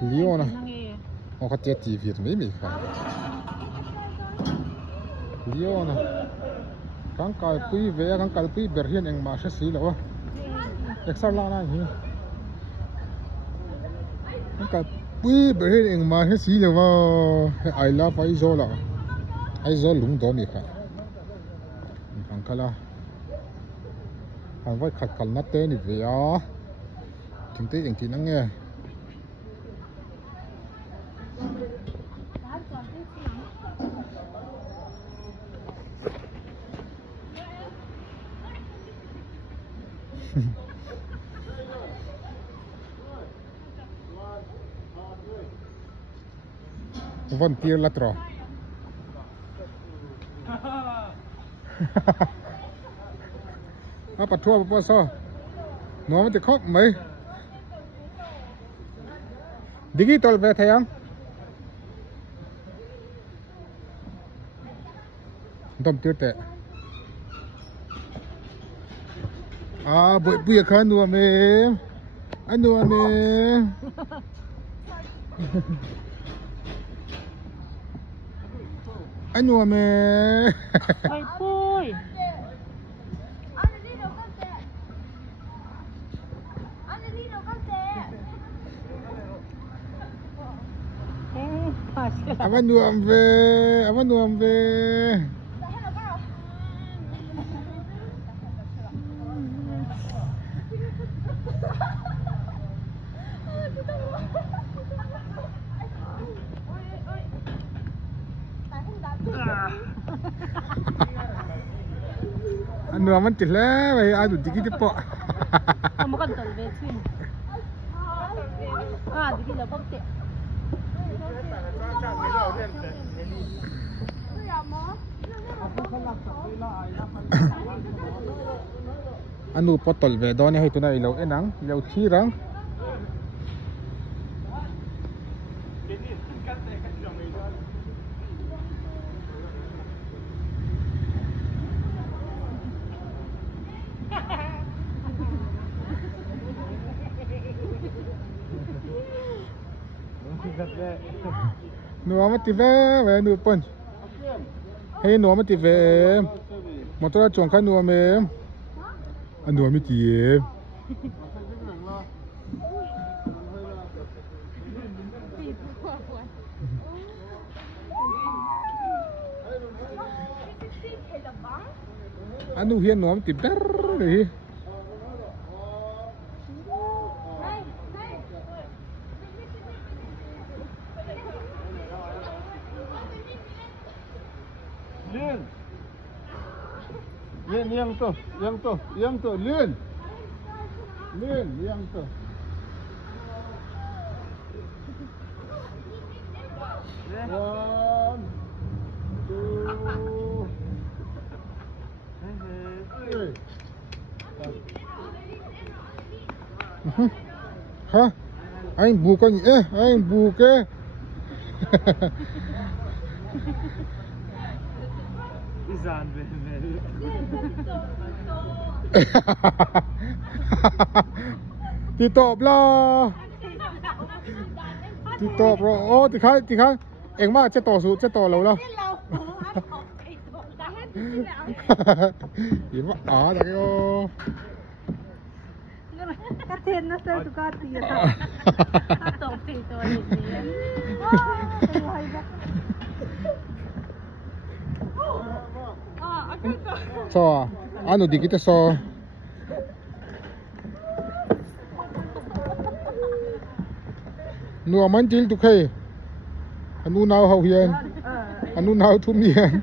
Liêu nè, họ có chết gì việc mấy mình phải. Liêu nè, căng cài pui về căng cài pui bể hiện anh mà sẽ xí đâu, extra la này nhỉ, căng cài pui bể hiện anh mà sẽ xí đâu, ai la phải rồi là, ai rồi lúng đó này phải, căng cài la, anh phải khát khát nát tên này về à, chính tế anh chỉ năng nghe. Vân tia là trò. Bắt thua bắt sao? Nó mới khóc mấy. Digital về thấy không? Đâm tiêu tệ. À, bụi khăn nuôi mềm. Anh nuôi mềm. Anh nuôi mềm. Ôi bụi. Anh nuôi về, anh nuôi về. Anh nuôi mình chỉ là vậy ai tụi chị cái bọ. Không có cần về xin. À thì là không tiện. Anh nuôi bottle về đó này hay tụi này lâu em nắng lâu chi răng. Nuôi mà tìm về nuôi pun, hay nuôi mà tìm về, một tôi trồng cái nuôi mềm, anh nuôi mới tìm. Anh nuôi hiền nuôi mà tìm đấy. Lên yang tu lên yang tu. One, two, three. Hả? Anh bù con gì? Anh bù cái. Thì tộp lo thì tộp rồi ô thì khai em mà chết tổ lâu đâu thì mà ở đây ô Cái tiền nó rơi tụi con tiền rồi. Tộp thì tôi so ano di kita so nua man til tu khay anu nào hậu hiền anu nào thum hiền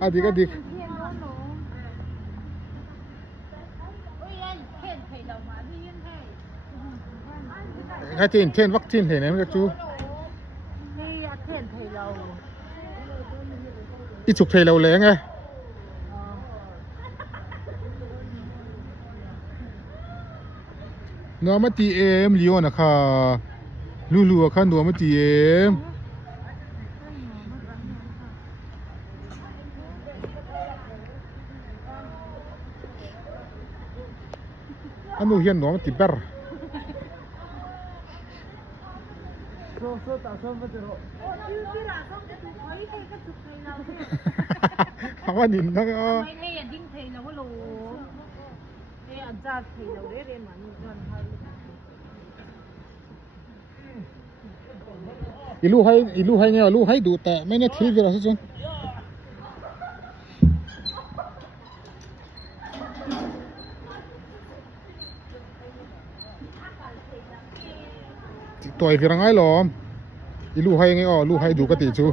adi cái đi cái tiền vaccine thế này mới chú ít chục thầy lâu lẽ nghe nó mất ti em liêu nè kha lulu kha nó mất ti em anh nuôi hiền nó tít bер so ta so mà rồi không anh nhìn nóไม่ให้ดิ้งเทแล้วก็รู้อันจ้าเทแล้วเรียนมานี่ก่อนให้ อีลูให้เงี้ยลูให้ดูแต่ไม่เนี่ยทีวีเราสิตัวอีกรังไงหรออีลูให้เงี้ยลูให้ดูก็ติดชู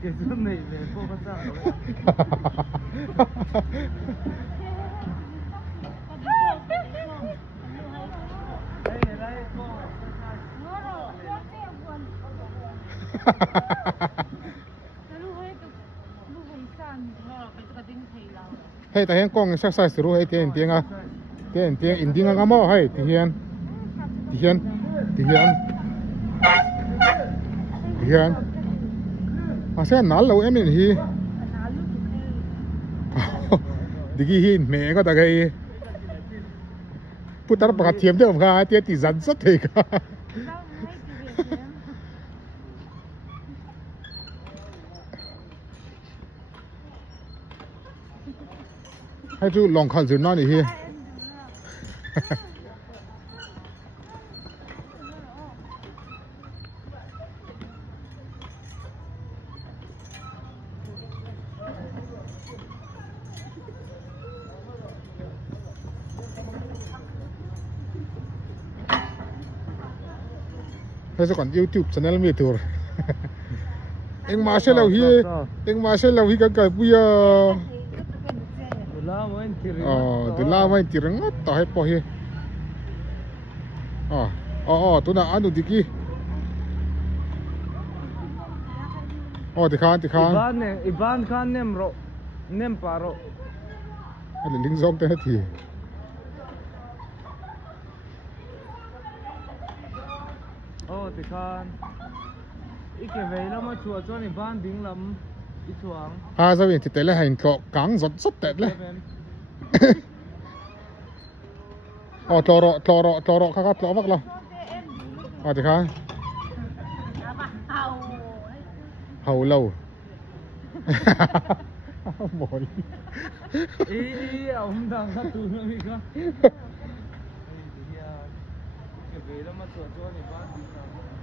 เกี่ยวกับนี่เลยพวกพระเจ้าให้แต่เห็นกล้องสักสิรู้ให้เตียนอ่ะเตียนอินดิ้งก็มั่วให้เตียนอาเซียนนั่นเราเอ็มนี่ดิกี้หินแม่ก็ตะไคร้พูดตามปกติเดิมค่ะเตี้ยติจันสัตย์ค่ะให้ดูลองขันสุดนั่นนี่ให้สักก่อน YouTube channel มีตัวเอ็งมาเช่เราฮีกันไก่ปุยดูล่าไม่ติด ดูล่าไม่ติดงดต่อให้พอฮีตัวน่ะอันดูดิกี้ติคานอีบ้านข้างเนมปาร์อันนี้ลิงซอกแต่ทีติคานอีกเวลามาชัวร์จนอีบ้านดิ้งลำอีช่วงจะเป็นที่แต่ละแห่งเกาะกังสุดแต่เลยตลอดครับตลอดมากเลยติคานเฮาเล่าหมดเอาดังขัดตัวนี่ก็เวลามาชัวร์จนอีบ้านดิ้งลำ